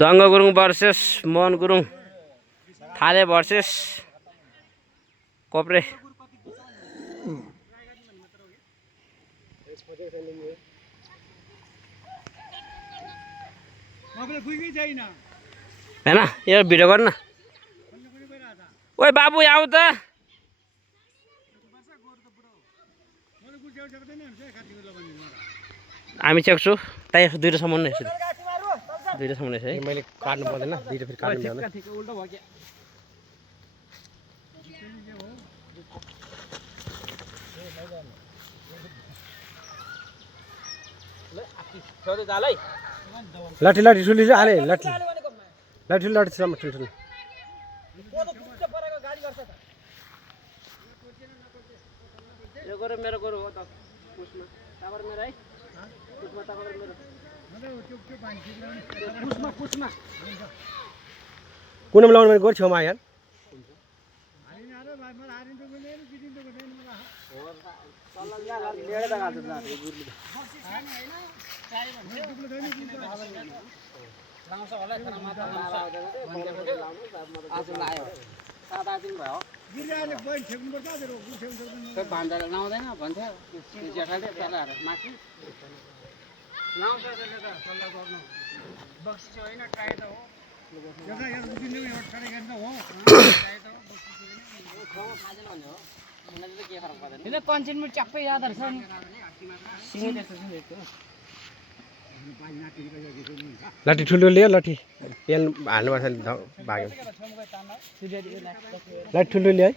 जङ्ग Gurung versus Mohan Gurung थाले versus Kopre हैन यो भिडियो गर्न ओए बाबु आऊ त हामी चेक्छु ताई दुईटासम्म नै यसरी दुईटासम्म नै है मैले काट्नु पर्दैन दुईटा फेरि काट्नु पर्दैन उल्टा भयो के लाठी लाठी ठुली हाले लाठी लाठी लाठी सम्म ठुल्ठुलो यो गरे मेरो गरे हो त पुस्मा ताबर मेरो है पुस्मा ताबर मेरो पुस्मा पुस्मा कुन लाउनु मैले गर्छु मा यार लाउँदैन भन्थ्यो जेठाले तलहरु माथि लाउँछ त्यसले त सल्लाह गर्नु बक्सी चाहिँ हैन ट्राई त हो जगा यहाँ बुझिनु एउटा ट्राई गर्न हो ट्राई त हो बक्सी होइन हो खाजल भन्ने हो मलाई त के फरक पर्दैन किन कन्टेन्टमा च्याप्पै आधार छ नि सिंगे त्यस्तो छ नि लाठी ठुलो लियो लाठी पेन हाल्नु पर्छ भाग्यो लाठी ठुलो लियो है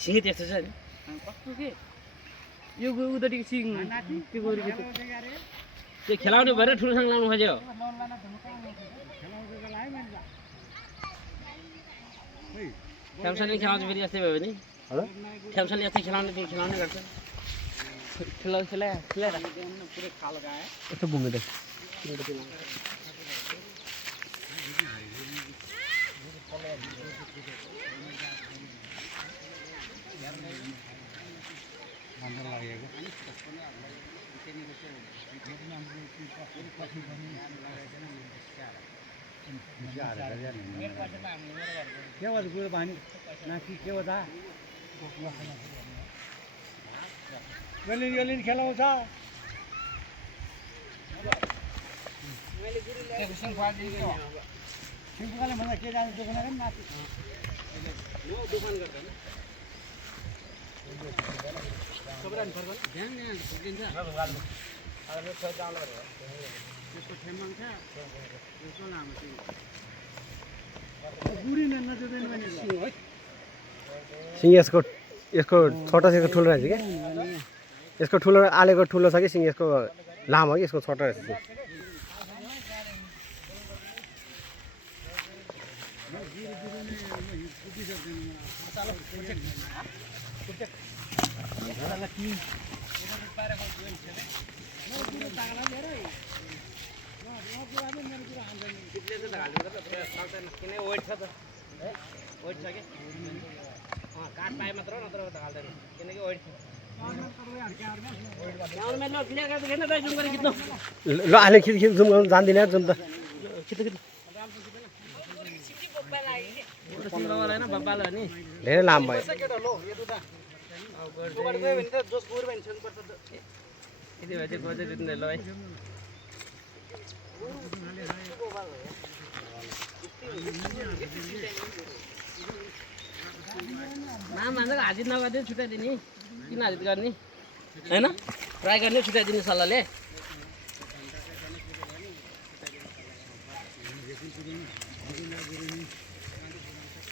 सिंगे त्यस्तो छ नि कस्तो के यो उदरी सिङ त्यो गोरीको त्यो खेलाउने भएर ठुलोसँग लाउनु खोज्यो ठ्याम्साले खेलाउँछ फेरि यस्तै भयो भने ठ्याम्साले यस्तै खेलाउने त्यो खेलाउने गर्छ ठुलो खेलाएर पुरै खालो गायो यस्तो घुम्यो त के भन्छ बुढो पानी नाकी के हो त यो लिन खेलाउँछ सिम्पुलले भन्दा के जान्छ दोकान गरे नाकी दोकान गर्दैन सबैलाई फर्क ध्यान दिन्छ अरे छ जालो रे त्यसको ठेम्माङ छ त्यसको लामो छ गुडी नजदैन भने सिङ है सिङ यसको छोटा सिङको ठुलो रहेछ के यसको ठुलो आलेको ठुलो छ कि सिङ यसको लामो कि यसको छोटा रहेछ काट पाए मात्र नत्र त हाल्दैन किनकि वेट ल अहिले खिच खिच जुम गर्न जान्दिन जुम त खिच खिच धेरै लामो भयो नाम हालेर हाजिर नगरिदियो छुट्याइदिने किन हाजिर गर्ने हैन ट्राई गर्ने छुट्याइदिने सल्लाहले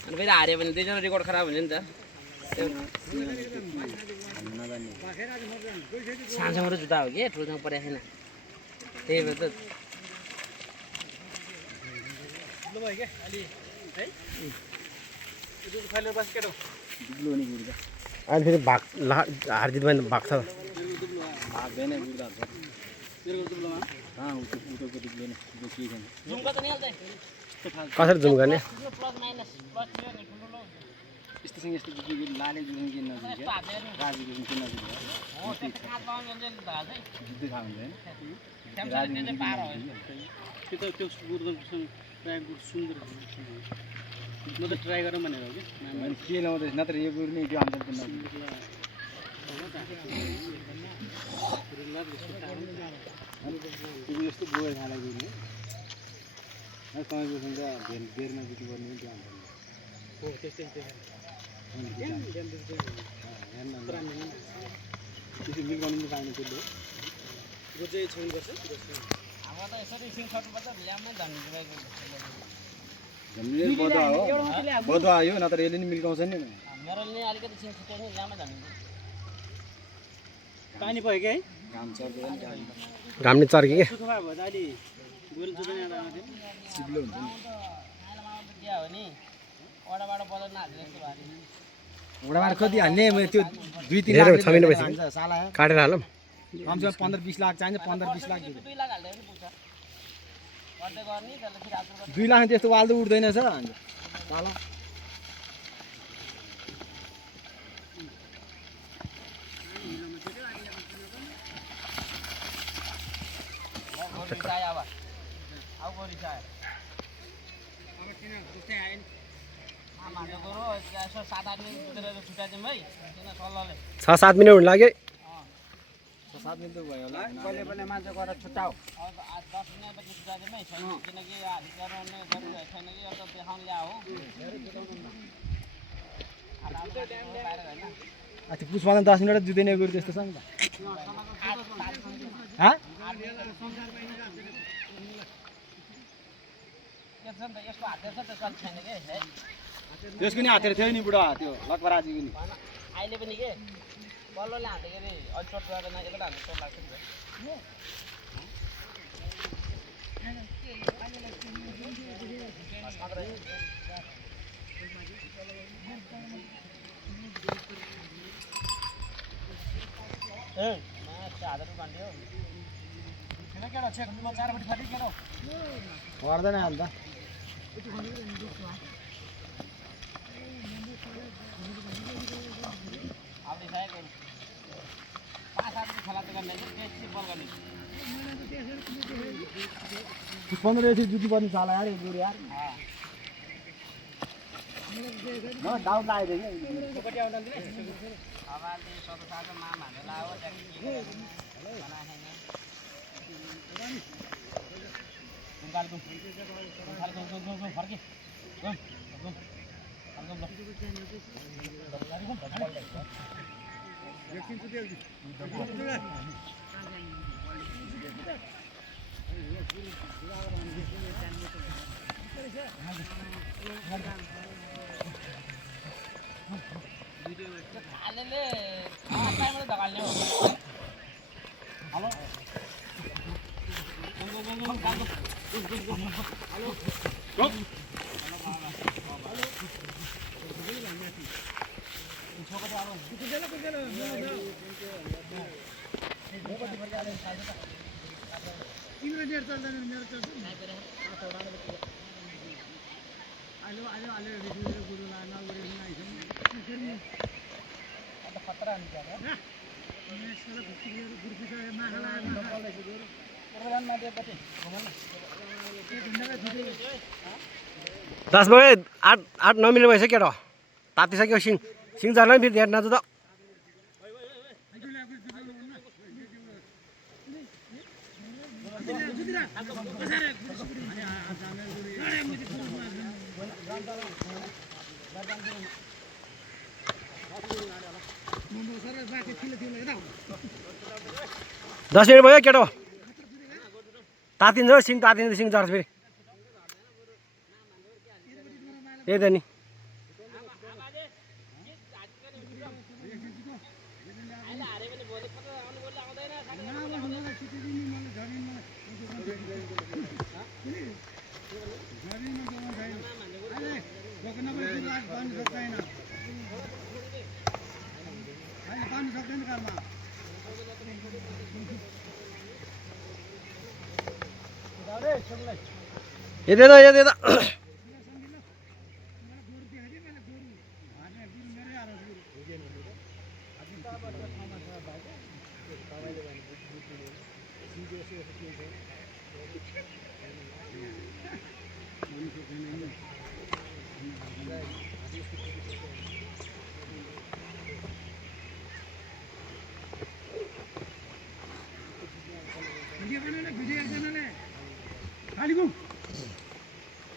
अनि फेरि हार्यो भने दुईजना रेकर्ड खराब हुन्छ नि त सानोसानो जुत्ता हो कि ठुलोसँग परेको छैन त्यही भएर त अहिले फेरि भाग हारजित भयो भाग छ कसरी जुम गर्ने यस्तोसँग यस्तो लाले जुन किन्न नजिक राजु जुन किन्न नजिक जुत्तै थाहा हुँदैन त्यो सुन्दर म त ट्राई गरौँ भनेर हो कि मैले के लाउँदैछ नत्र यो गुरु नै त्यो आउँछ किन्न यस्तो गोबर खाला गुरु तपाईँकोसँग बेर नजिक गर्नु पनि त्यो आउँछ हो त्यस्तै त्यसो मिलाउनु पनि पाएन त्यसले जो चाहिँ छाउनु पर्छ हाम्रो त यसरी सिङ सर्नुपर्छ ल्याममै झन्डै बदुवा आयो नत्र यसले नि मिल्काउँछ नि मेरो नि अलिकति सिङ छुट्यो नि ल्याममै झन्डै पानी भयो कि है घाम चर्दैन घाम नि चर्के के सुक्खा भयो त अलि गोरु चुक्ने सिब्लो हुन्छ नि हो नि ओडाबाट बदल नहाल्ने जस्तो भयो ओडाबाट कति हाल्ने त्यो 2-3 धेरै लाख 6 महिना पछि साला काटेर हालौँ कमसेकम 15-20 लाख चाहिन्छ 15-20 लाख 2 लाख हाल्दै पनि पुग्छ गर्दै गर्ने त्यसले फेरि आफ्नो 2 लाख त्यस्तो वाल त उठ्दैन छ साला रिसायो अब रिसायो अब किन गुस्सै आयो नि मान्छे गोरु यसो 7-8 मिनट उतरेर छुट्याइदिउँ है किन सल्लाहले 6-7 मिनट हुन लाग्यो 7 दिन त भयो होला बल्ले मान्छे गएर छुट्याऊ अब 10 मिनटपछि छुट्याइदिउँ है किनकि हिजोआउने गरु छैन कि अब देखाउन ल्या हो त्यो पुष्पमा 10 मिनट जुत्दैन गुरु त्यस्तो छ नि त हा यसको हातेर छ त्यो चल्छ छैन के त्यसको नि हातेर थियो नि बुढा त्यो लकबराजीको नि अहिले पनि के बल्लोले हान्दाखेरि अलि चोट गर्दैन एकटा हान्दा चोट लाग्छ नि पर्दैन अन्त पुष्पमा रहेछ जुत्ती पर्ने साला यार यो गुरु यार मलाई डाउट लागेको थियो दस बजे 8-9 मिनट भइसक्यो केटा तातिसक्यो सिङ झर्न फेरि धेरै नजु त दस मिनट भयो केटो तातिन्छ सिङ तातिन्छ सिङ झर्छ फेरि त्यही त नि ये दे दो भिडियो बनाउन भिडियो एकजनाले खाली घुम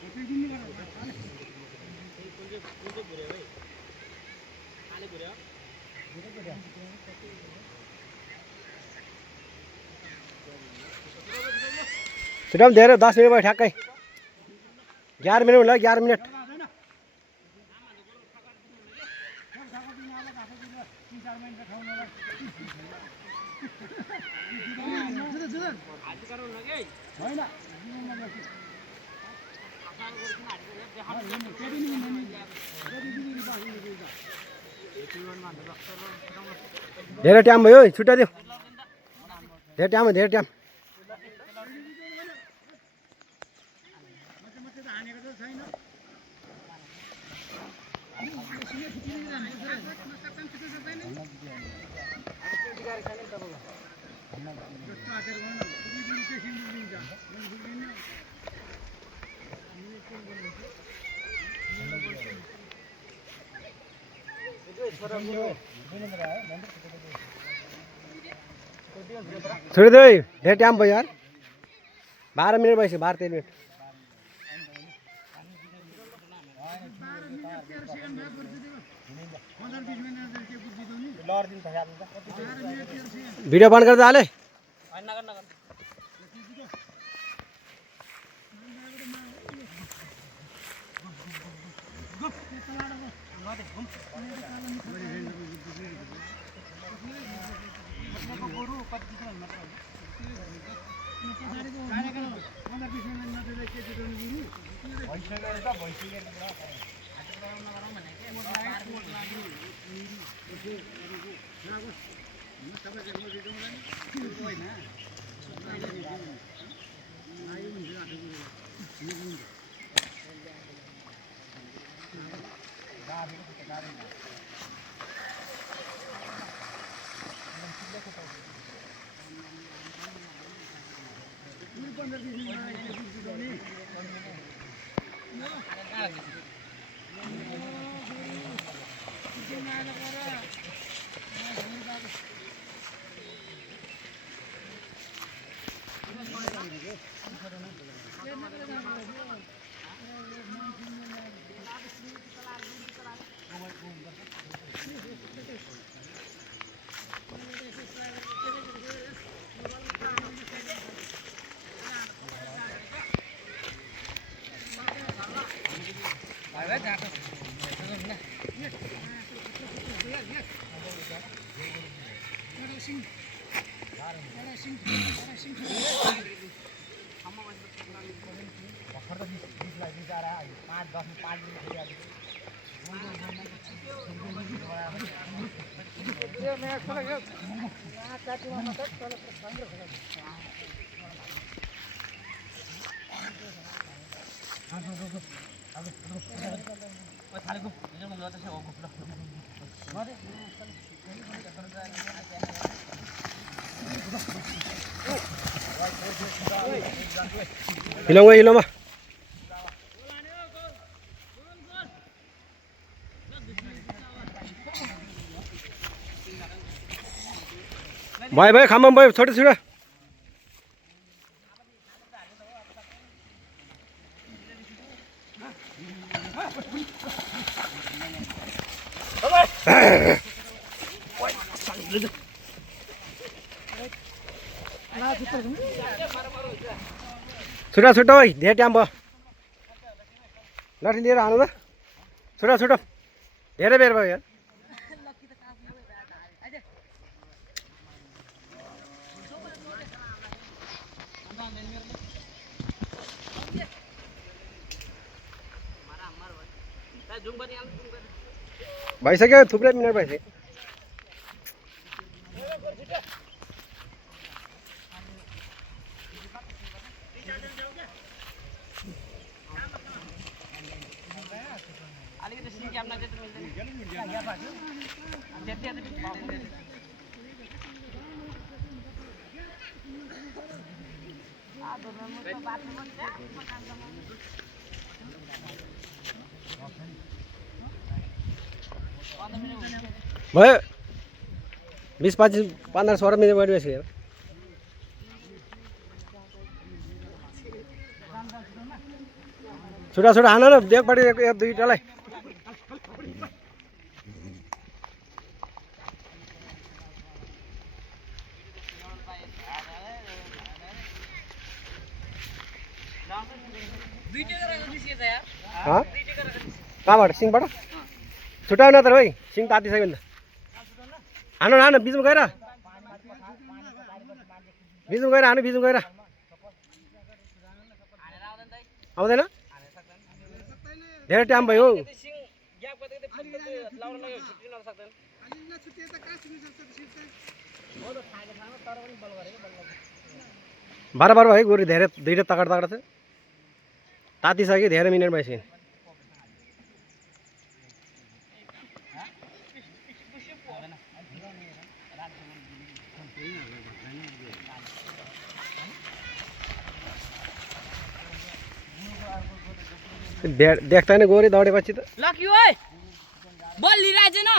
कतै घुम्नु पर्छ छिटो धेरै 10 मिनट भयो ठ्याक्कै 11 मिनट होला 11 मिनट धेरै टाइम भयो छुट्याइदियो धेरै टाइम धेरै टाइम छोडिदियो है धेरै टाइम भयो यार 12 मिनट भइसक्यो 12-13 मिनट भिडियो बन्द गर्दा हाले हिलाउँ हिलाउँ भयो भयो खाममा भयो छोटो छोटो छुट्टा छुट्टा है धेरै टाइम भयो लट्ठी लिएर हाल्नु त छुट्टा छुट्टा धेरै बेर भयो यार भइसक्यो थुप्रै मिनट भइसक्यो भयो 20-25 15-16 मिनट बढिसक्यो यार छुटा छुटा हान न देखपट्टि एक दुईटालाई कहाँबाट सिङबाट छुट्याउ न त भाइ सिङ तातिसक्यो नि त हान हान बिचमा गएर हानु बिचमा गएर आउँदैन धेरै टाइम भयो हौ बाह्र भयो गोरु धेरै दुईवटा तगडा तगडा छ तातिसक्यो धेरै मिनट भइसक्यो देख्दैन गोरी दौडेपछि त लकी ओए बल लिइरहेछ न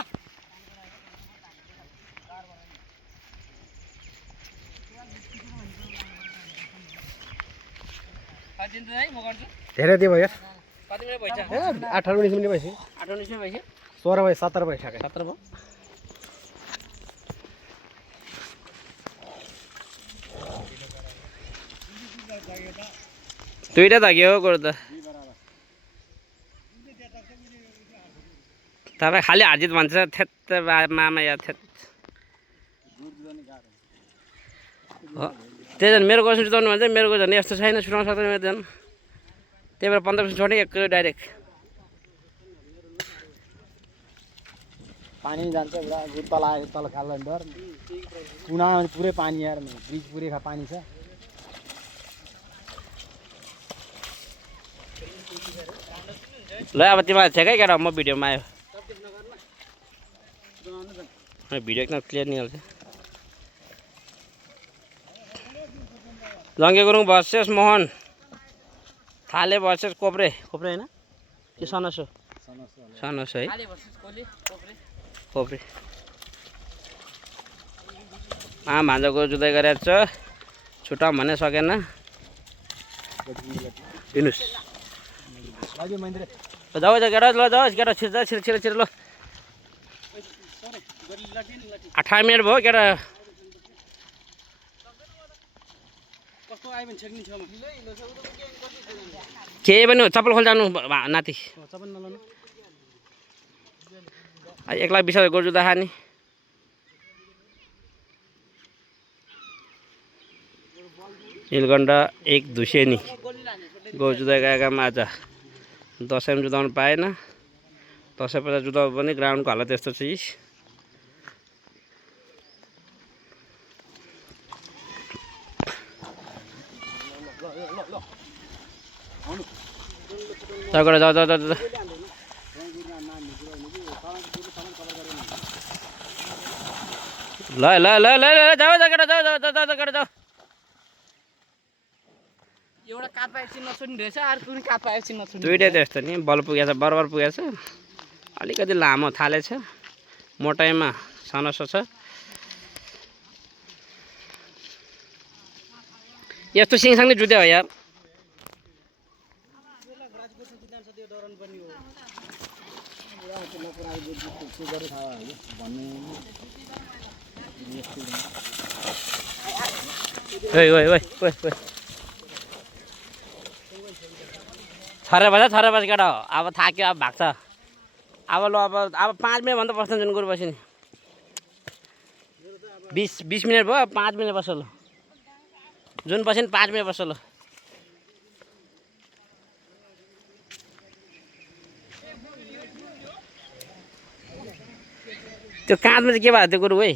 धेरै दियो भयो कति मिनट भइसक्यो 18-19 मिनट भइसक्यो 18-19 मिनट भइसक्यो 16 भयो 17 भयो ठ्याक्कै 17 भयो दुईटा धाग्यो गोरु त तपाईँ खालि हाजित भन्छ थेत मामा या थेत हो त्यही झन् मेरो कसरी छुटाउनु भन्छ मेरो झन् यस्तो छैन छुटाउनु सक्दैन मेरो झन् त्यही भएर 15% छोड्ने एक डाइरेक्ट पानी जान्छ पुरा तल आयो तल खाल्ला डर कुना पुरै पानी यार ब्रिज पुरै पानी छ ल अब तिमीलाई ठेकै केटा म भिडियोमा आयो भिडियो एकदम क्लियर निकाल्छ लङ्गे गुरुङ भर्सेस मोहन थाले भर्सेस कोप्रे होइन कि सनसो है कोप्रे भान्जा गोरु जुधाइ गरेको छ छुटाउँ भन्ने सकेन दिनुहोस् जाऊ केटा ल जाओस् केटा छिर ल 18 मिनट भयो केटा केही पनि हो चप्पल खोल जानु नाति एक लाख 20,000 गोरु जुत्ता खाने नीलकण्ठ एक धुसेनी गोरु जुत्ता गएका आज दसैँमा जुदाउनु पाएन दसैँ पछि जुदाउनु पनि ग्राउन्डको हालत यस्तो छ जाऊ ल जाऊ केटा एउटा काठ पाएपछि नछुट्ने रहेछ अर्को पनि काठ पाएपछि नछुट्ने दुइटै त्यस्तो नि बल पुगेछ बराबर पुगेछ अलिकति लामो थालेछ मोटाइमा सनसो छ यस्तो सिङसँगले जुत्यो हो यार छरे बजा केटा हो अब थाक्यो अब भाग्छ अब ल अब 5 मिनट भन्दा बस्दैन जुन गोरु बस्यो नि 20 मिनट भयो 5 मिनट बस्छ ल जुन बस्यो नि 5 मिनट बस्छ ल त्यो काँधमा चाहिँ के भयो त्यो गोरु है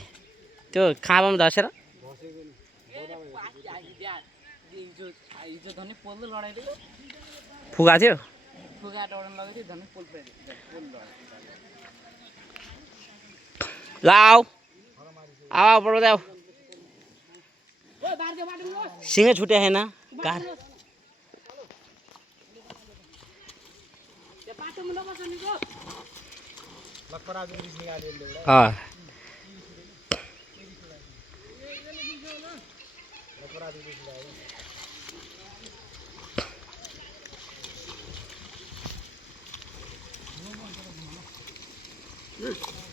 त्यो खाँबामा धसेर फुगा थियो ल आऊ बढाउँदै आऊ सिङै छुट्या छैन कार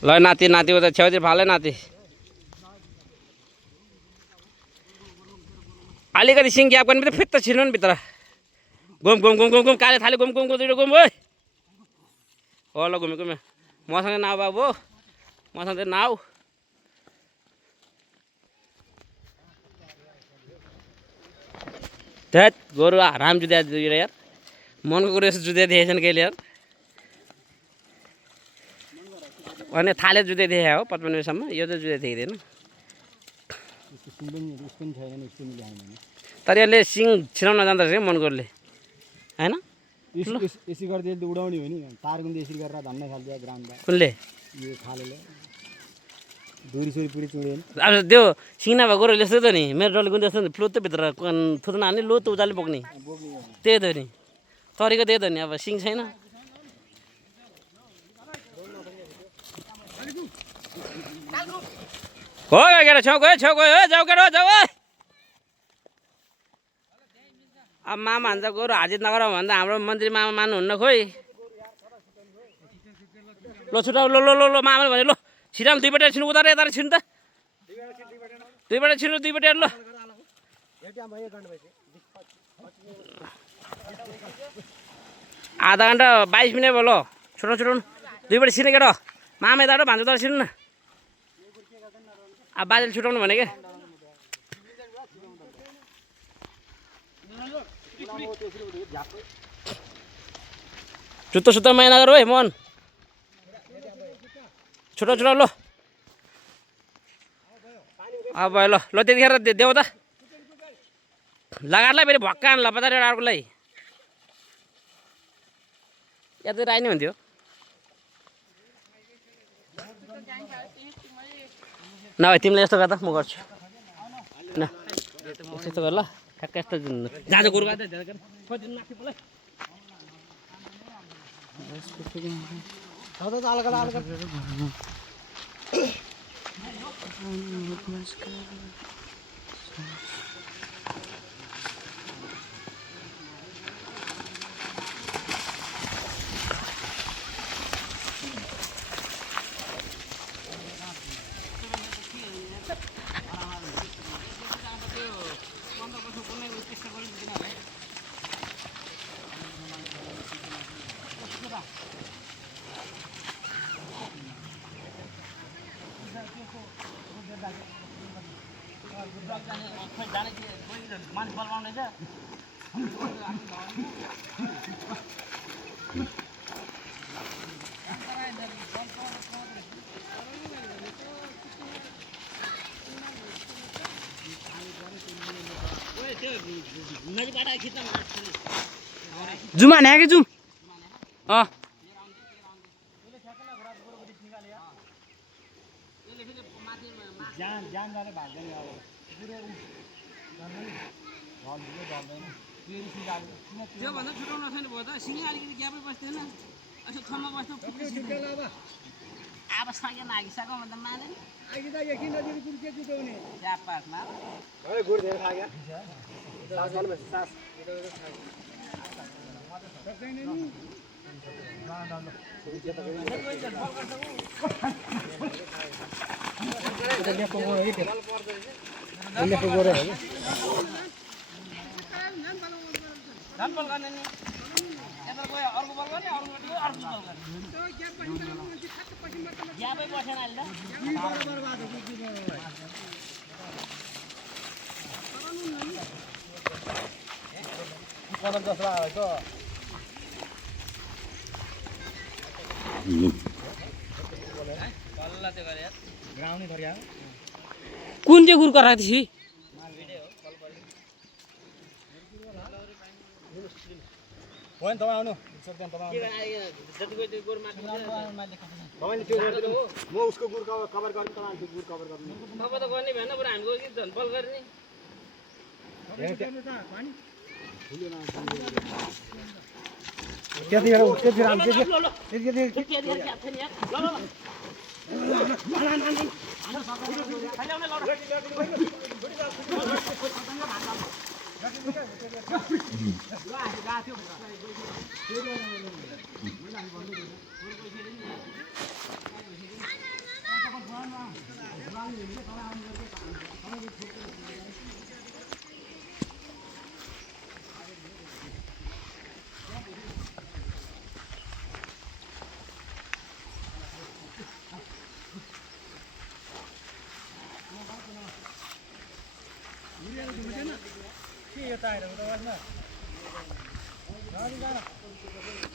ल नाति नाति उता छेउतिर फाले नाति अलिकति सिङ ग्याप गर्ने त फित्त छिर्नु नि भित्र घुम घुम घुम घुम घुम काले थाले घुम घुम घुम घुम ओइ हो ल घुमेको मसँग नाउ बाबु मसँग चाहिँ नाउ ध्यात गोरु आराम जुद्या यार मनको कुरो यसो जुद्या देखेको छैन कहिले यार अनि थाले जुद्या देखे हो 55 मिनटसम्म यो चाहिँ जुद्या देख्दैन तर यसले सिङ छिराउन जाँदो रहेछ मन गोरुले होइन यसरी गर्दै उडाउने हो नि तारको यसरी गरेर धन्न खाल्छ ग्राममा कुनले यो थालेले दोरी सोरी पुरी चुडेन अब त्यो सिङ्ना भएको गोरुले यस्तो त नि मेरो डरले गुन्दै जस्तो फ्लोत त भित्र थुत्न हान्ने लो त उचाले बोक्ने त्यही त नि तरिका त्यही त नि अब सिङ छैन हो केटा छेउ गयो जाऊ केटा जाऊ अब मामा हान्छ गोरु हाजिर नगर भन्दा हाम्रो मन्त्री मामा मान्नुहुन्न खोइ लो छुटाउ लो लो लो लो मामाले भने लो छिराम दुईपट्टि छिर्नु उता यता छिर्नु त दुईपट्टि छिर्नु दुईपट्टि ल आधा घन्टा 22 मिनट भयो ल छुटाउनु दुईपट्टि छिर्ने केटा मामा यता भान्जो तर छिर्नु न अब बाजेले छुटाउनु भने के जुत्तो सुत्तो माया नगर है मोहन छुटाउ छुटाउ ल अब भयो ल ल त्यतिखेर देऊ त लगारलाई फेरि भक्का आन्ला पचार एउटा अर्कोलाई यता आइ नै हुन्थ्यो नभए तिमीले यस्तो गर्दा म गर्छु न यस्तो गर ल ठ्याक्क यस्तो जाँचो गोरु जुम हाने कि जुम त्योभन्दा छुटाउनु छैन भयो त सिँगै अलिकति ग्यापै बस्थेन यसो थम्मा बस्नु अब सकेन आगिसक्यो भन्दा मानेन बल गर्ने नि यता गयो अर्को बल गर्ने अर्को बल गर्ने ग्यापै बसेन अहिले कुन चाहिँ गुरु कराएको थिए होइन तपाईँ आउनु म उसको गुर कभर गर्नु तपाईँको गुर कभर गर्नु तपाईँ त गर्ने भएन बरु हामीको कि झन् बल गर्ने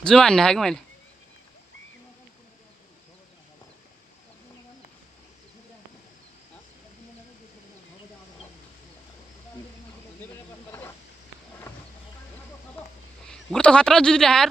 जुम हान्ने खाएको मैले गुरु त खतरा जुदी यार